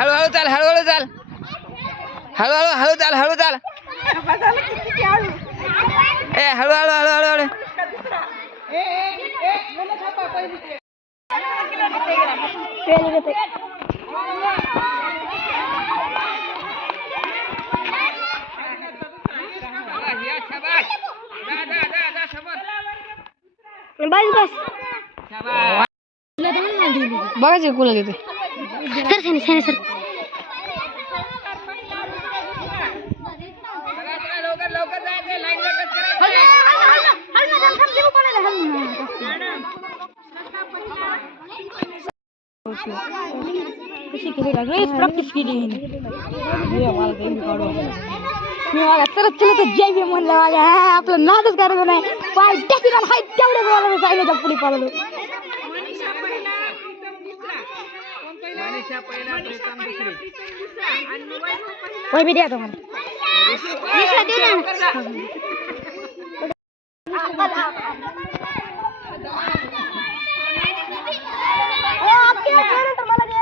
हळूहळू चाल, हळूहळू चाल, हळूहळू हळू चाल, हळू चाल, ए हळूहळू हळूहळू हळू. बघायचं कुला देते सर सर प्रॅक्टिस केली मी मला तरच चलत जय बी म्हणलं माझ्या आपलं नादच करायचं नाही पाय टेकिनल हाय तेवढे बोलायला मी सायलेच्या पुढे पळलो वय बी द्या तुम्हाला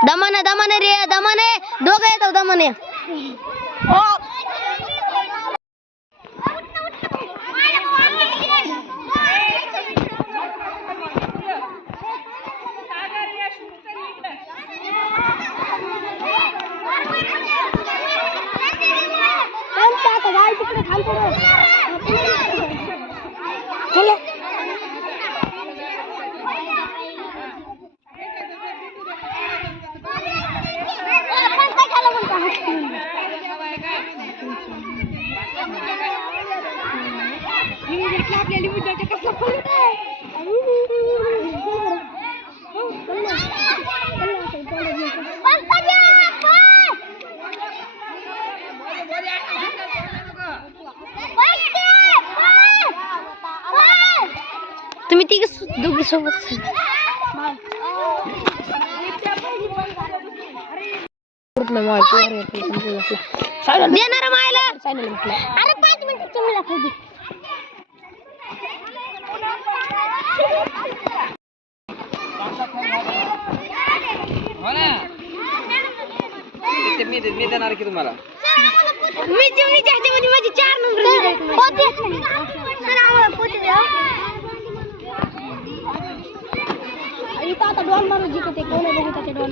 दमन दमन रे दमन दोघं येतो दमन तुम्ही ती दोघी सोबत देणार मायला अरे 5 मिनिट तुम्ही दाखवू मी देणार की तुम्हाला मी जेवणीच्या ह्याच्यामध्ये माझी 4 नंबर आता डॉल मारून जिंकते कोण बघू त्याचे डॉल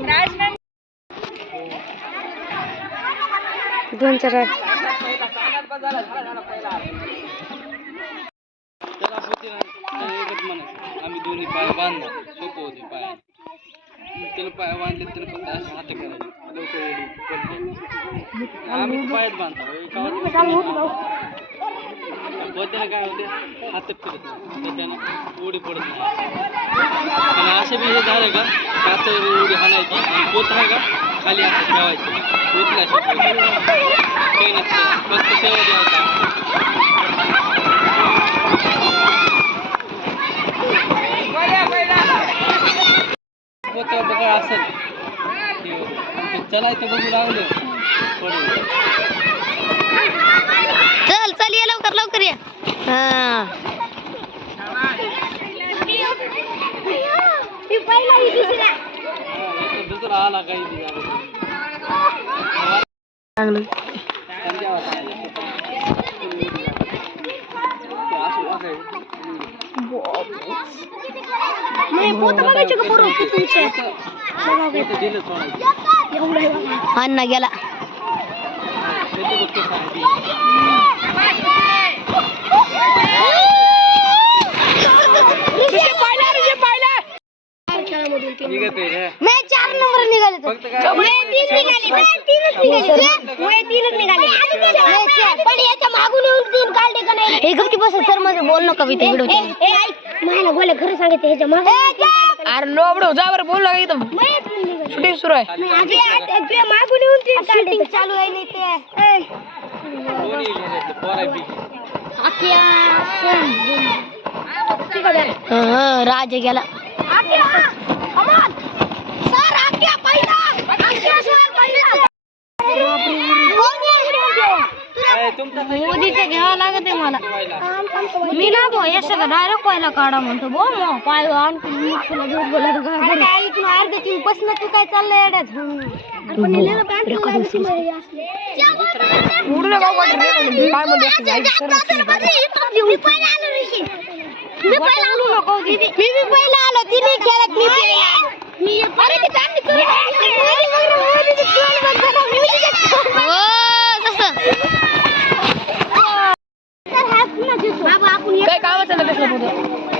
2-4 आम्ही दोन्ही पाय बांधला सोपं होते पाय त्याला पाय बांधले त्याला फक्त असे हात करायचे लवकर आम्ही पायच बांधतो त्याला काय होते हात फिरत नाही त्यानं उडी पडत नाही पण असे बी हे झालं का काचावर उडी हाणायची आणि पोत आहे का खाली असं ठेवायचं पोतला काही नसतं फक्त सेवा द्यायचा पोत बघा असं चला इथं बघू लागलं चल चल ये लवकर लवकर ये दुसरा आला काही अण्णा गेला इथे बघ कसं आहे ते. निघत आहे रे. मी 4 नंबर निघाले तो. फक्त काय मी 3 निघाले. मी 3च निघाले. पण याच्या मागून येऊन 3 काढले का नाही? हे गप्पी बस सर मध्ये बोल नका कविता व्हिडिओ. ए ऐक मला बोले खरं सांगितलं ह्याच्या मागून. अरे लोबडो जा बरं बोल लाग एकदम. शूटिंग सुरू आहे. ते मागून येऊन 3 काढले. शूटिंग चालू आहे नाही ते. दोन्ही इथे पोर आहे बी. राज गेला. मोदीचं घ्यावं लागत आहे मला. मी ना भाऊ यशाचा डायरेक्ट पहिला काढा म्हणतो बो मग पाय आणखी तुला घेऊन बोला अर्ध्या तीन बसणं तू काय चाललंय एवढ्याच मी पहिला आलो तिने खेळत मी काय कामाचं नाही